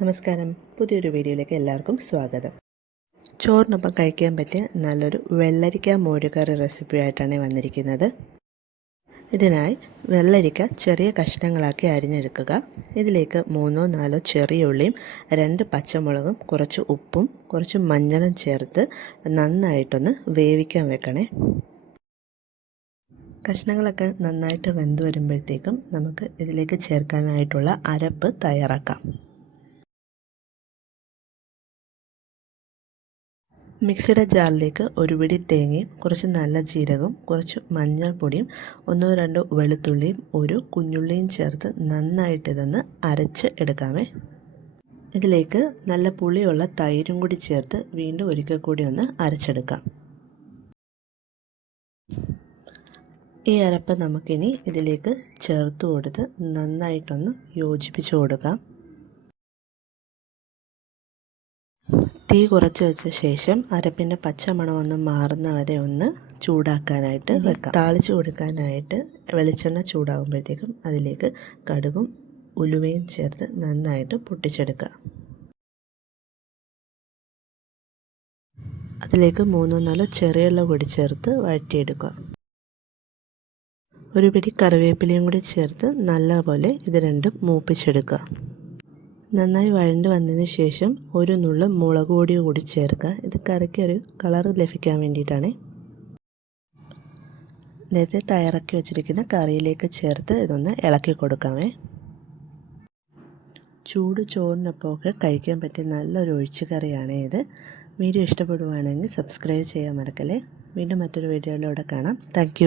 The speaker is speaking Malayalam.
നമസ്കാരം. പുതിയൊരു വീഡിയോയിലേക്ക് എല്ലാവർക്കും സ്വാഗതം. ചോറിനൊപ്പം കഴിക്കാൻ പറ്റിയ നല്ലൊരു വെള്ളരിക്ക മോരുകറി റെസിപ്പിയായിട്ടാണ് വന്നിരിക്കുന്നത്. ഇതിനായി വെള്ളരിക്ക ചെറിയ കഷ്ണങ്ങളാക്കി അരിഞ്ഞെടുക്കുക. ഇതിലേക്ക് 3-4 ചെറിയ ഉള്ളിയും 2 പച്ചമുളകും കുറച്ച് ഉപ്പും കുറച്ച് മഞ്ഞളും ചേർത്ത് നന്നായിട്ടൊന്ന് വേവിക്കാൻ വെക്കണേ. കഷ്ണങ്ങളൊക്കെ നന്നായിട്ട് വെന്ത് വരുമ്പോഴത്തേക്കും നമുക്ക് ഇതിലേക്ക് ചേർക്കാനായിട്ടുള്ള അരപ്പ് തയ്യാറാക്കാം. മിക്സിയുടെ ജാറിലേക്ക് ഒരു പിടി തേങ്ങയും കുറച്ച് നല്ല ജീരകവും കുറച്ച് മഞ്ഞൾപ്പൊടിയും 1-2 വെളുത്തുള്ളിയും ഒരു കുഞ്ഞുള്ളിയും ചേർത്ത് നന്നായിട്ട് ഇതൊന്ന് അരച്ച് എടുക്കാമേ. ഇതിലേക്ക് നല്ല പുളിയുള്ള തൈരും കൂടി ചേർത്ത് വീണ്ടും ഒരിക്കൽ കൂടി ഒന്ന് അരച്ചെടുക്കാം. ഈ അരപ്പ് നമുക്കിനി ഇതിലേക്ക് ചേർത്ത് കൊടുത്ത് നന്നായിട്ടൊന്ന് യോജിപ്പിച്ച് കൊടുക്കാം. തീ കുറച്ച് വെച്ച ശേഷം അരപ്പിൻ്റെ പച്ചമണമൊന്ന് മാറുന്ന വരെ ഒന്ന് ചൂടാക്കാനായിട്ട് വെക്കാം. താളിച്ച് കൊടുക്കാനായിട്ട് വെളിച്ചെണ്ണ ചൂടാകുമ്പോഴത്തേക്കും അതിലേക്ക് കടുകും ഉലുവയും ചേർത്ത് നന്നായിട്ട് പൊട്ടിച്ചെടുക്കുക. അതിലേക്ക് 3-4 ചെറിയുള്ളി കൂടി ചേർത്ത് വഴറ്റിയെടുക്കുക. ഒരു പിടി കറിവേപ്പിലയും കൂടി ചേർത്ത് നല്ലപോലെ ഇത് രണ്ടും മൂപ്പിച്ചെടുക്കുക. നന്നായി വഴണ്ട് വന്നതിന് ശേഷം ഒരു നുള്ള് മുളക് പൊടി കൂടി ചേർക്കുക. ഇത് കറിക്ക് ഒരു കളർ ലഭിക്കാൻ വേണ്ടിയിട്ടാണ്. നേരത്തെ തയ്യാറാക്കി വെച്ചിരിക്കുന്ന കറിയിലേക്ക് ചേർത്ത് ഇതൊന്ന് ഇളക്കി കൊടുക്കാമേ. ചൂട് ചോറിനൊപ്പമൊക്കെ കഴിക്കാൻ പറ്റിയ നല്ലൊരു ഒഴിച്ചു കറിയാണ് ഇത്. വീഡിയോ ഇഷ്ടപ്പെടുവാണെങ്കിൽ സബ്സ്ക്രൈബ് ചെയ്യാൻ മറക്കല്ലേ. വീണ്ടും മറ്റൊരു വീഡിയോയിലൂടെ കാണാം. താങ്ക്